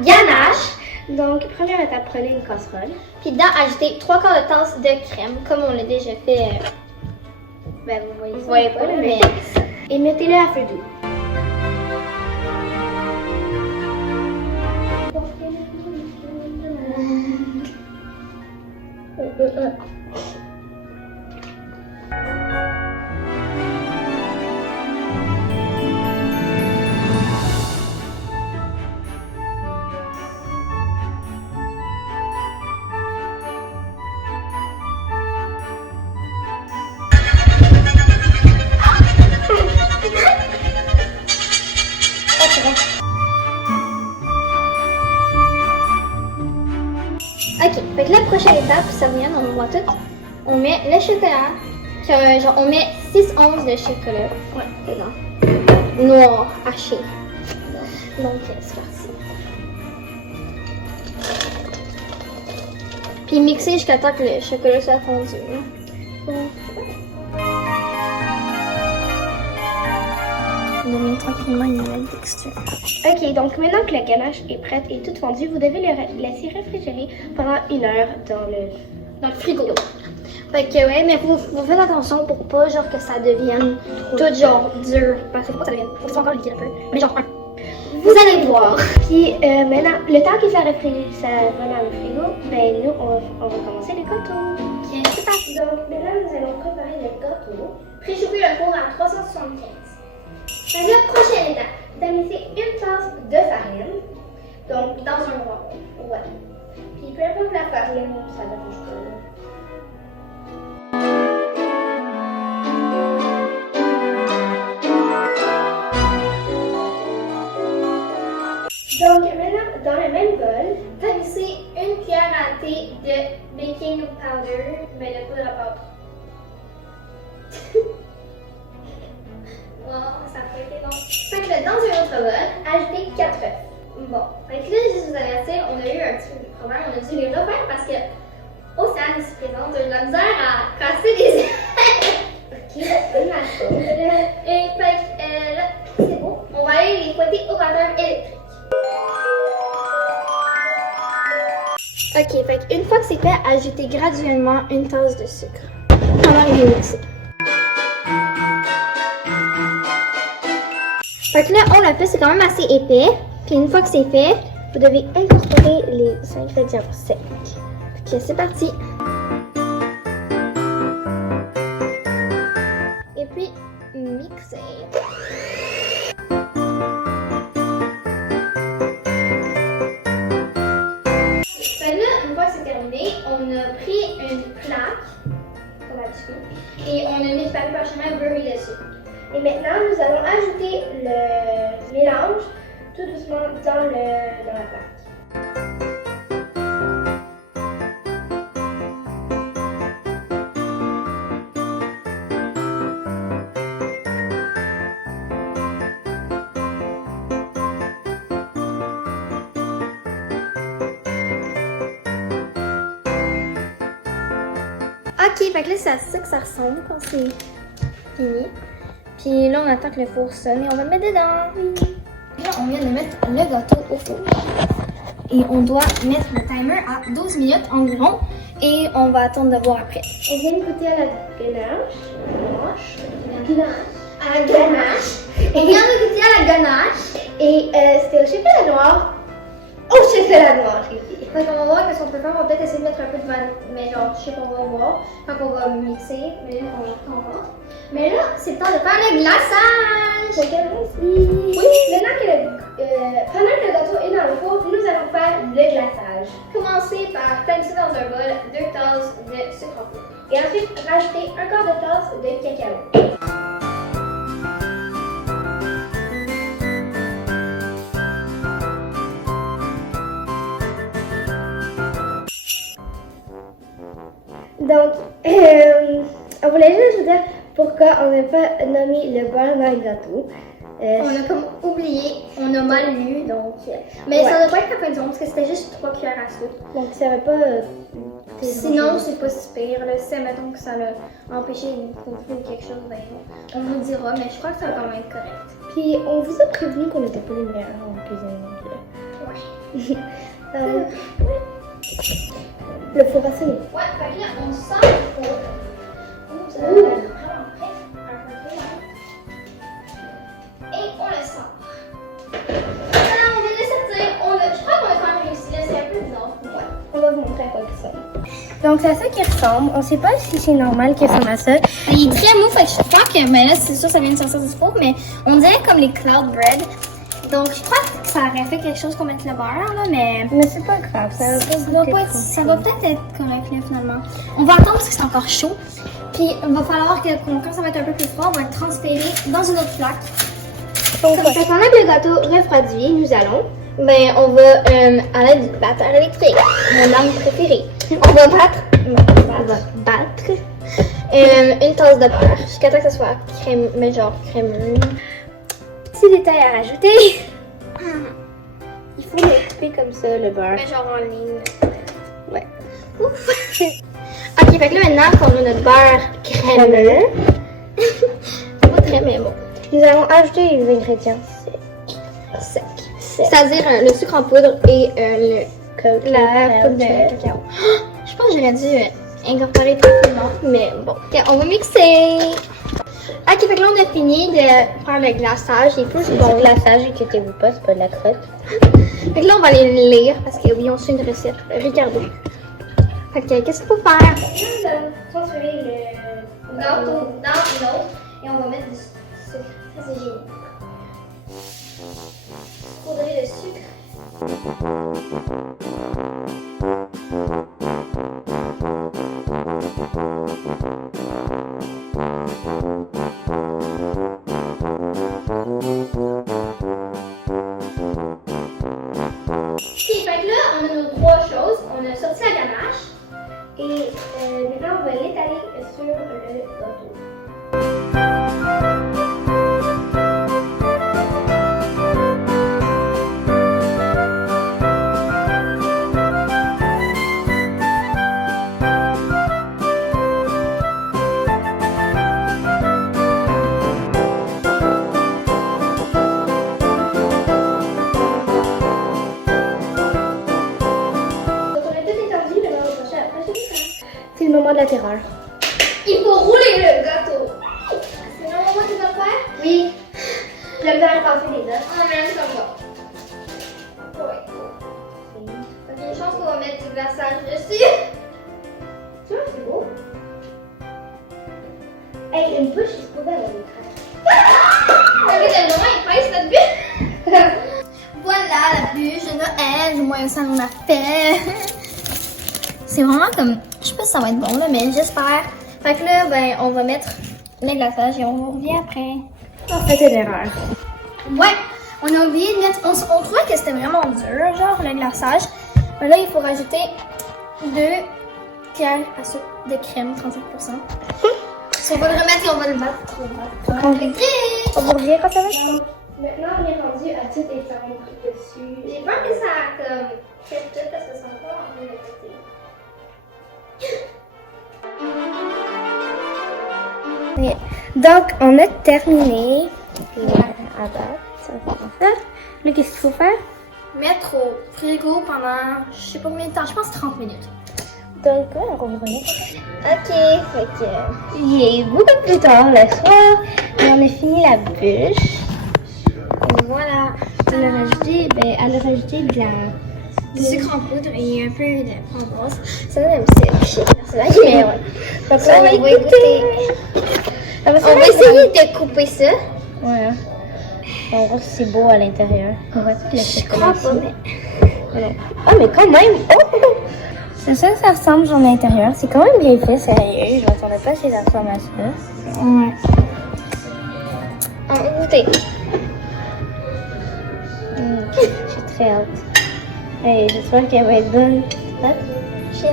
ganache. Donc, première étape, prenez une casserole. Puis dedans, ajoutez 3/4 de tasse de crème, comme on l'a déjà fait. Ben, vous voyez pas, mais... Et mettez-le à feu doux. Ok, fait que la prochaine étape, ça vient, on voit tout. On met le chocolat. Genre, on met 6 onces de chocolat. Ouais, c'est bon. Noir, haché. Donc, c'est parti. Puis mixer jusqu'à temps que le chocolat soit fondu. On devient tranquillement une nouvelle texture. Ok, donc maintenant que la ganache est prête et toute fondue, vous devez le laisser réfrigérer pendant 1 heure Dans le frigo. Fait que ouais, mais vous faites attention pour pas genre que ça devienne tout genre dur. Parce que faut pas que ça devienne, faut que ce soit encore liquide un peu. Mais genre Vous allez voir. Puis maintenant, le temps que ça va dans le frigo, ben nous, on va commencer le gâteau. Ok, c'est parti. Donc maintenant, nous allons préparer le gâteau. Préchauffer le four à 375. Fait que la prochaine étape. Tamisser 1 tasse de farine. Donc, dans un roi. Ouais. Puis peu importe la farine, ça dérange pas. Donc maintenant, dans le même bol, Tamisser 1 cuillère à thé de baking powder, mais de poudre à pâte. Wow, ça a pas été bon. Fait que là, dans un autre bol, ajoutez 4 œufs. Bon, fait que là, juste vous avertir, on a eu un petit problème, on a dû les refaire parce que Océane ici présente, on a eu de la misère à casser des œufs. ok, c'est ma faute. Et fait que là, c'est beau. On va aller les fouetter au batteur électrique. Ok, fait qu'une fois que c'est fait, ajoutez graduellement 1 tasse de sucre. Pendant les mixer. Fait que là, on l'a fait, c'est quand même assez épais. Puis une fois que c'est fait, vous devez incorporer les ingrédients secs. Fait que c'est parti. Et puis, mixer. Fait que là, une fois que c'est terminé, on a pris une plaque, comme d'habitude, et on a mis du papier parchemin beurré dessus. Et maintenant, nous allons ajouter le mélange tout doucement dans la plaque. Ok, fait que là, c'est à ça que ça ressemble quand c'est fini. Puis là, on attend que le four sonne et on va le mettre dedans. Là, on vient de mettre le gâteau au four. Et on doit mettre le timer à 12 minutes environ. Et on va attendre de voir après. On vient de goûter à la ganache. À la ganache. On vient de goûter à la ganache. Et c'était au chocolat noir. Au chocolat noir, j'ai dit. Fait qu'on va voir qu'est-ce qu'on peut faire. On va peut-être essayer de mettre un peu de vanille. Mais genre, je sais qu'on va voir. Quand on va mixer. Mais là, on va voir. Mais là, c'est le temps de faire le glaçage. Oui, maintenant pendant que le gâteau est dans le four, nous allons faire le glaçage. Commencez par tamiser dans un bol 2 tasses de sucre en poudre. Et ensuite, rajouter 1/4 de tasse de cacao. Donc, on voulait juste vous dire pourquoi on n'a pas nommé le beurre dans le gâteau. On a comme oublié, on a mal lu, donc... Mais ça doit pas être la fin du monde, parce que c'était juste 3 cuillères à soupe. Donc, ça va pas... Sinon, c'est pas si pire. Là, si, mettons que ça l'a empêché de confier ou quelque chose, ben, on vous dira, mais je crois que ça va quand même être correct. Puis, on vous a prévenu qu'on n'était pas les meilleurs en cuisine non plus. Ouais. Le four a sonné. Ouais, fait que là, on sort le four. Ouh, ça va être vraiment prêt. Et on le sort. Ah, on vient de sortir. Je crois qu'on a quand même réussi là, c'est un peu bizarre. Ouais. On va vous montrer à quoi il ressemble. Donc c'est à ça qu'il ressemble. On sait pas si c'est normal qu'il ressemble à ça. Il est très mou, fait que je crois que, mais là, c'est sûr, ça vient de sortir du four, mais on dirait comme les cloud bread. Donc, je crois que ça aurait fait quelque chose qu'on mette le beurre, là, mais. Mais c'est pas grave, Ça va peut-être être correct, là, finalement. On va attendre parce que c'est encore chaud. Puis, il va falloir que, quand ça va être un peu plus froid, on va le transférer dans une autre plaque. Donc, pendant que le gâteau refroidit, nous allons. Ben, on va, à l'aide du batteur électrique, mon arme préférée, on va battre une tasse de beurre jusqu'à temps que ça soit crème, mais genre crémeux. Petit détail à rajouter. Il faut le couper comme ça, le beurre. Mais genre en ligne. Ouais. Ouf! Ok, fait que là, maintenant qu'on a notre beurre crémeux, pas très, mais bon, Nous allons ajouter les ingrédients sec. C'est-à-dire le sucre en poudre et le la poudre de cacao. Je pense que j'aurais dû incorporer tranquillement, mais bon. Ok, on va mixer. Ok, fait que là, on a fini de faire le glaçage. Il est plus bon. Le glaçage, inquiétez-vous pas, c'est pas de la crotte. Fait que là, on va aller le lire parce que oui, on suit une recette. Ricardo. Fait que, qu'est-ce qu'il faut faire? Nous allons transférer le Gâteau dans une autre et on va mettre du sucre. Ça, c'est génial. Poudrer le sucre. Ok, fait que là, on a nos trois choses. On a sorti la ganache. Et maintenant, on va l'étaler sur le gâteau. Donc, on a tout étendu, maintenant on va passer à la prochaine étape. C'est le moment de la terreur. Il faut rouler le gâteau. C'est vraiment moi qui dois le faire? Oui. Le beurre est passé déjà. On a même comme ça. Ouais. Ok, je pense qu'on va mettre du glaçage dessus. Tu vois, c'est beau. Hey, une bouche, c'est supposé avoir une trace. Regardez, le moment, il pèse notre bûche. Voilà la bûche de Noël. Moi, ça on a fait. C'est vraiment comme. Je sais pas si ça va être bon, là, mais j'espère. Fait que là, ben, on va mettre le glaçage et on revient après. On fait une erreur. Ouais, on a oublié de mettre. On trouvait que c'était vraiment dur, genre le glaçage. Mais là, il faut rajouter 2 cuillères à soupe de crème, 35%. On va le remettre et on va le battre. On vous revient quand ça va? Maintenant, on est rendu à tout étendre dessus. J'ai peur que ça comme fait tout parce que ça va pas en train de péter. Ok. Donc, on a terminé. À battre. Là, qu'est-ce qu'il faut faire? Mettre au frigo pendant je sais pas combien de temps, je pense 30 minutes. Donc, on va revenir. Ok, fait que il est beaucoup plus tard le soir et on a fini la bûche. Et voilà, elle a rajouté de la Du sucre en poudre et un peu de framboise. Ça donne un petit chic, c'est là, mais ouais. Donc là, on va goûter. On va essayer de couper ça. Ouais. On voit si c'est beau à l'intérieur. On voit tout le Je crois pas, mais. Ah, mais quand même! Oh! C'est ça que ça ressemble à l'intérieur. C'est quand même bien fait, sérieux. Je m'attendais pas à ce que ça ressemble à ça. Ouais. On va goûter. J'ai très hâte. Hey, j'espère qu'elle va être bonne. Hein? Chill.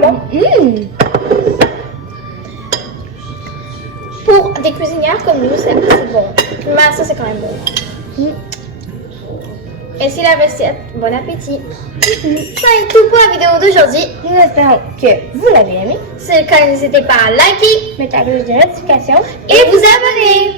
Bon. Pour des cuisinières comme nous, c'est assez bon. Mais ça, c'est quand même bon. Et c'est la recette. Bon appétit. Ça est tout pour la vidéo d'aujourd'hui. Nous espérons que vous l'avez aimé. Si c'est le cas, n'hésitez pas à liker Mettez la cloche de notification. et vous abonner.